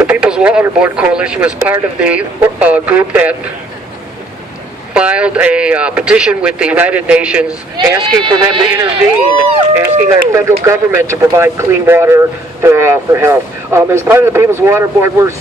The People's Water Board Coalition was part of the group that filed a petition with the United Nations asking for them to intervene, asking our federal government to provide clean water for health. As part of the People's Water Board, we're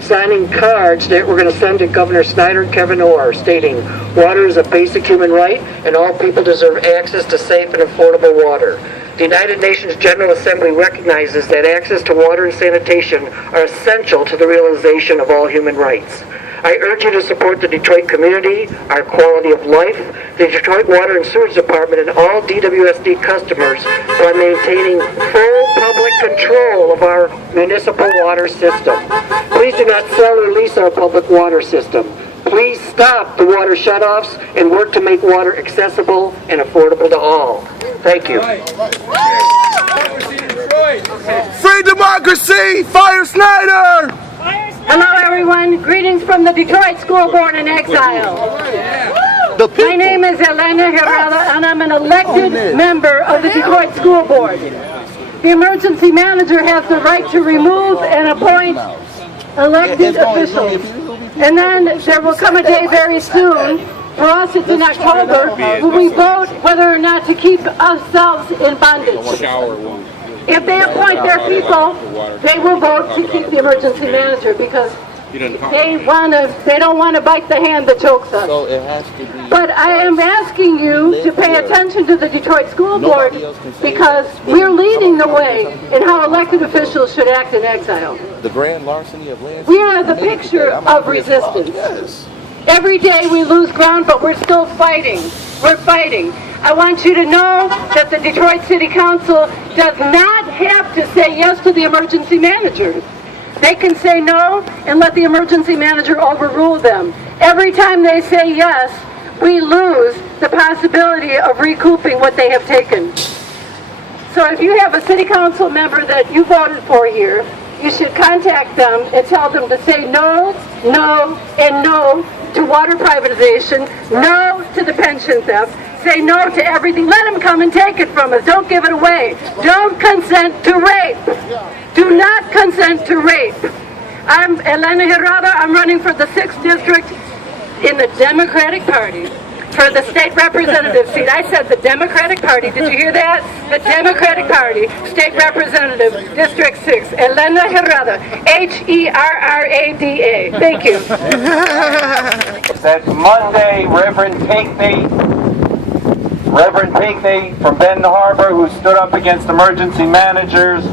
signing cards that we're going to send to Governor Snyder and Kevin Orr, stating water is a basic human right and all people deserve access to safe and affordable water. The United Nations General Assembly recognizes that access to water and sanitation are essential to the realization of all human rights. I urge you to support the Detroit community, our quality of life, the Detroit Water and Sewage Department, and all DWSD customers by maintaining full public control of our municipal water system. Please do not sell or lease our public water system. Please stop the water shutoffs and work to make water accessible and affordable to all. Thank you. Free democracy! Fire Snyder! Hello everyone, greetings from the Detroit School Board in exile. My name is Elena Herrera and I'm an elected member of the Detroit School Board. The emergency manager has the right to remove and appoint elected officials. And then there will come a day very soon, for us it's in October, when we vote whether or not to keep ourselves in bondage. If they appoint their people, they will vote to keep the emergency manager because they don't want to bite the hand that chokes us. But I am asking you to pay attention to the Detroit School Board because we're leading the way in how elected officials should act in exile. The grand larceny of land. We are the picture of resistance. Every day we lose ground, but we're still fighting. We're fighting. I want you to know that the Detroit City Council does not have to say yes to the emergency manager. They can say no and let the emergency manager overrule them. Every time they say yes, we lose the possibility of recouping what they have taken. So if you have a city council member that you voted for here, you should contact them and tell them to say no, no, and no to water privatization, no to the pension theft, say no to everything. Let them come and take it from us. Don't give it away. Don't consent to rape. Do not consent to rape. I'm Elena Herrera. I'm running for the 6th District in the Democratic Party for the state representative seat. I said the Democratic Party. Did you hear that? The Democratic Party, state representative, District 6. Elena Herrera, Herrada. Thank you. That Monday, Reverend Pinckney from Benton Harbor, who stood up against emergency managers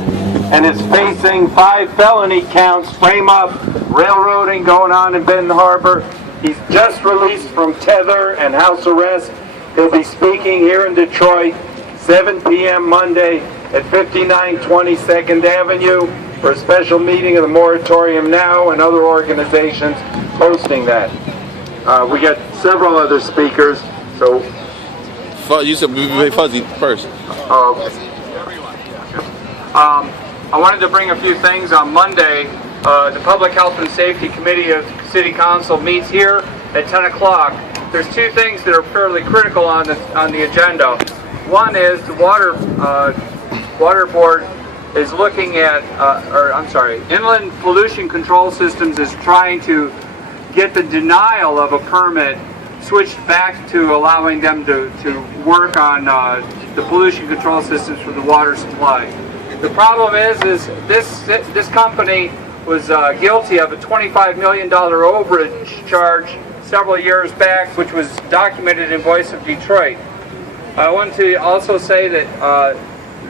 and is facing 5 felony counts, frame up, railroading going on in Benton Harbor. He's just released from tether and house arrest. He'll be speaking here in Detroit, 7 p.m. Monday at 5920 2nd Avenue for a special meeting of the Motorium Now and other organizations hosting that. We got several other speakers, so... You said Fuzzy first. I wanted to bring a few things on Monday. The Public Health and Safety Committee of City Council meets here at 10 o'clock. There's 2 things that are fairly critical on the agenda. One is the Water Board is looking at, Inland Pollution Control Systems is trying to get the denial of a permit switched back to allowing them to work on the pollution control systems for the water supply. The problem is this company was guilty of a $25 million overage charge several years back, which was documented in Voice of Detroit. I want to also say that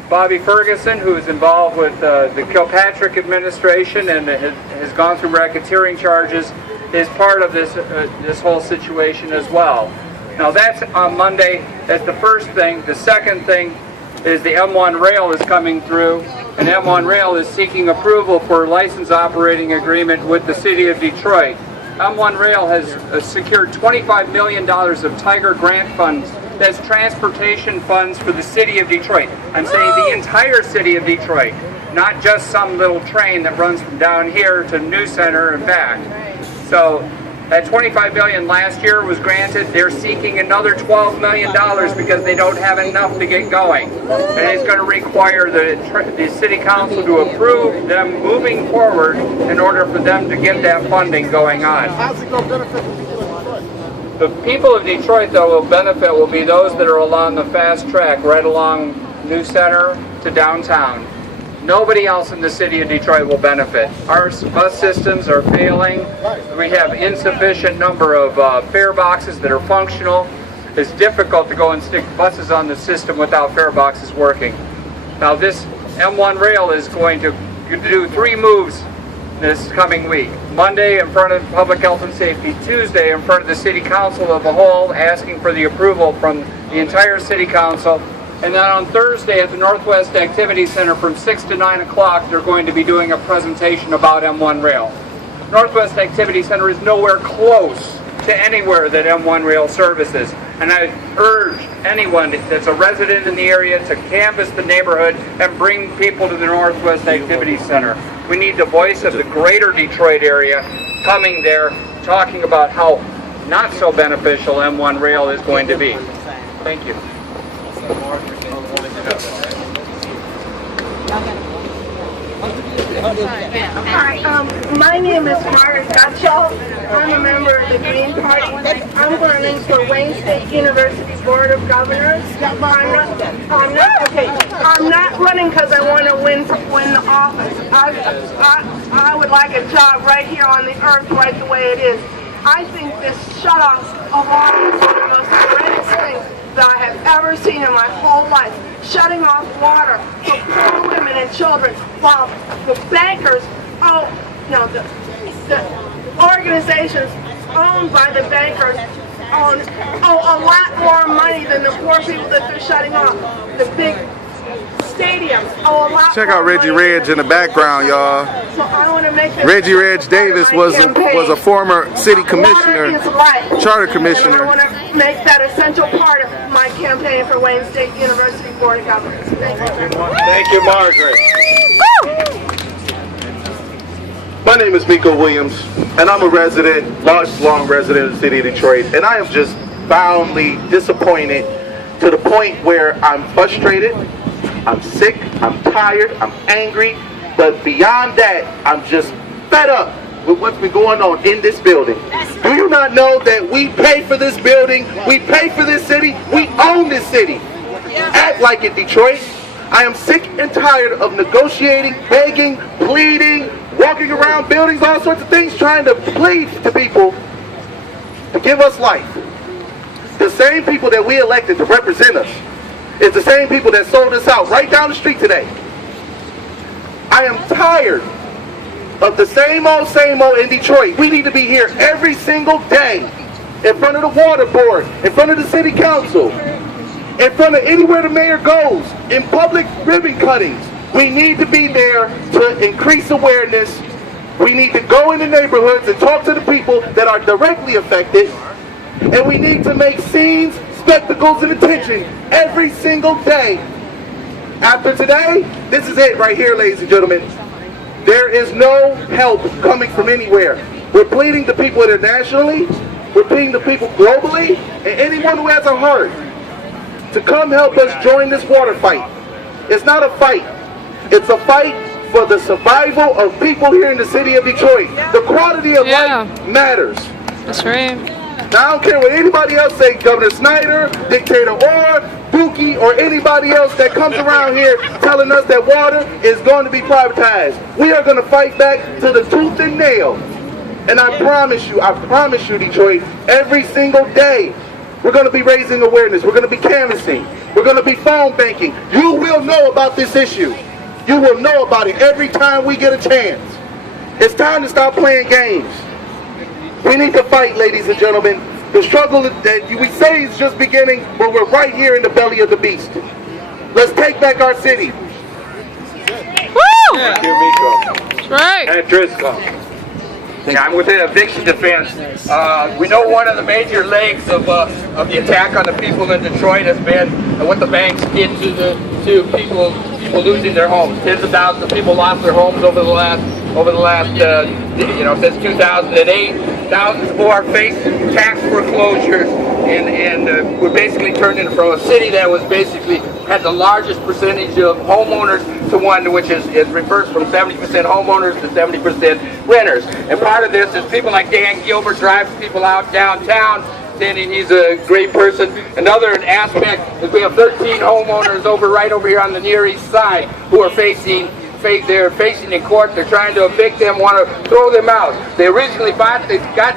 Bobby Ferguson, who is involved with the Kilpatrick administration and has gone through racketeering charges, is part of this whole situation as well. Now that's on Monday. That's the first thing. The second thing is the M1 Rail is coming through, and M1 Rail is seeking approval for a license operating agreement with the City of Detroit. M1 Rail has secured $25 million of Tiger grant funds. That's transportation funds for the City of Detroit. I'm saying the entire City of Detroit, not just some little train that runs from down here to New Center and back. So That $25 million last year was granted. They're seeking another $12 million because they don't have enough to get going. And it's going to require the city council to approve them moving forward in order for them to get that funding going on. How's it going to benefit the people of Detroit? The people of Detroit, though, will be those that are along the fast track, right along New Center to downtown. Nobody else in the city of Detroit will benefit. Our bus systems are failing. We have insufficient number of fare boxes that are functional. It's difficult to go and stick buses on the system without fare boxes working. Now this M1 rail is going to do 3 moves this coming week. Monday in front of Public Health and Safety, Tuesday in front of the City Council of the whole, asking for the approval from the entire City Council. And then on Thursday at the Northwest Activity Center from 6 to 9 o'clock, they're going to be doing a presentation about M1 Rail. Northwest Activity Center is nowhere close to anywhere that M1 Rail services. And I urge anyone that's a resident in the area to canvass the neighborhood and bring people to the Northwest Activity Center. We need the voice of the greater Detroit area coming there, talking about how not so beneficial M1 Rail is going to be. Thank you. Hi, my name is Margaret Gutschall. I'm a member of the Green Party. I'm running for Wayne State University Board of Governors. I'm not running because I want to win the office. I would like a job right here on the earth, right the way it is. I think this shutoffs of water is one of the most horrendous things that I have ever seen in my whole life. Shutting off water for poor women and children while the bankers, the organizations owned by the bankers owe a lot more money than the poor people that they're shutting off. The big stadiums owe a lot. Check out Reggie Reg in the background, y'all. So I want to make Reggie Reg Davis was a former city commissioner, charter commissioner. And I want to make that a central part of my campaign for Wayne State University Board of Governors. Thank you. Thank you, Margaret. My name is Miko Williams, and I'm a resident, lifelong resident of the city of Detroit, and I am just profoundly disappointed to the point where I'm frustrated, I'm sick, I'm tired, I'm angry, but beyond that, I'm just fed up with what's been going on in this building. Do you not know that we pay for this building, we pay for this city, we own this city? Act like it, Detroit. I am sick and tired of negotiating, begging, pleading, walking around buildings, all sorts of things, trying to plead to people to give us life. The same people that we elected to represent us is the same people that sold us out right down the street today. I am tired of the same old in Detroit. We need to be here every single day in front of the water board, in front of the city council, in front of anywhere the mayor goes, in public ribbon cuttings. We need to be there to increase awareness. We need to go in the neighborhoods and talk to the people that are directly affected. And we need to make scenes, spectacles, and attention every single day. After today, this is it right here, ladies and gentlemen. There is no help coming from anywhere. We're pleading to people internationally, we're pleading to people globally, and anyone who has a heart to come help us join this water fight. It's not a fight. It's a fight for the survival of people here in the city of Detroit. The quality of life matters. That's right. Now, I don't care what anybody else say, Governor Snyder, Dictator Orr, Dookie, or anybody else that comes around here telling us that water is going to be privatized. We are going to fight back to the tooth and nail. And I promise you, Detroit, every single day, we're going to be raising awareness. We're going to be canvassing. We're going to be phone banking. You will know about this issue. You will know about it every time we get a chance. It's time to stop playing games. We need to fight, ladies and gentlemen. The struggle that we say is just beginning, but we're right here in the belly of the beast. Let's take back our city. Woo! Thank you, Miko. That's right. And Driscoll. Yeah, I'm with the eviction defense. We know one of the major legs of the attack on the people in Detroit has been what the banks did to people losing their homes. Tens of thousands of people lost their homes over the last since 2008. Thousands more face tax foreclosures, and we're basically turned into from a city that was basically had the largest percentage of homeowners to one which is reversed from 70% homeowners to 70% renters. And part of this is people like Dan Gilbert drives people out downtown, saying he's a great person. Another aspect is we have 13 homeowners right over here on the Near East Side who are facing in court. They're trying to evict them, want to throw them out. They originally got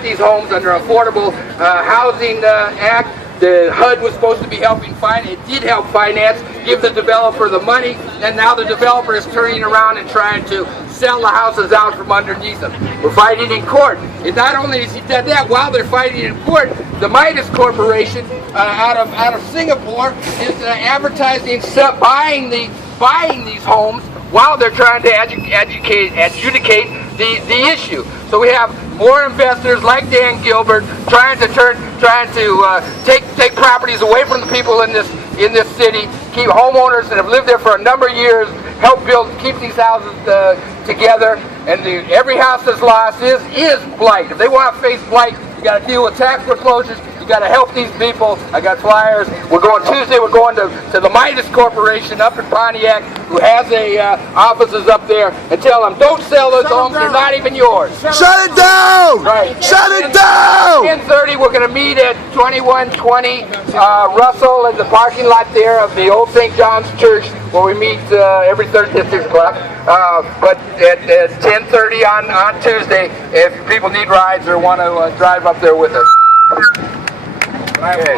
these homes under Affordable Housing Act. The HUD was supposed to be helping finance. It did help finance, give the developer the money, and now the developer is turning around and trying to sell the houses out from underneath them. We're fighting in court. And not only has he done that, while they're fighting in court, the Midas Corporation out of Singapore is advertising, buying these homes while they're trying to adjudicate the issue. So we have more investors like Dan Gilbert trying to take properties away from the people in this city, keep homeowners that have lived there for a number of years, help keep these houses together. And every house that's lost is blight. If they want to face blight, you got to deal with tax foreclosures. You got to help these people. I got flyers. We're going Tuesday. We're going to the Midas Corporation up in Pontiac, who has offices up there, and tell them don't sell those homes. They're not even yours. Shut it down! Right. Shut it down! 10:30. We're going to meet at 2120 Russell in the parking lot there of the old St. John's Church, where we meet every Thursday at 6 o'clock. But at 10:30 on Tuesday, if people need rides or want to drive up there with us. Okay.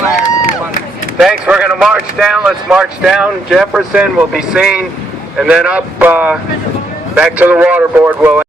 Thanks. We're going to march down. Let's march down Jefferson. We'll be seen, and then up back to the water board. We'll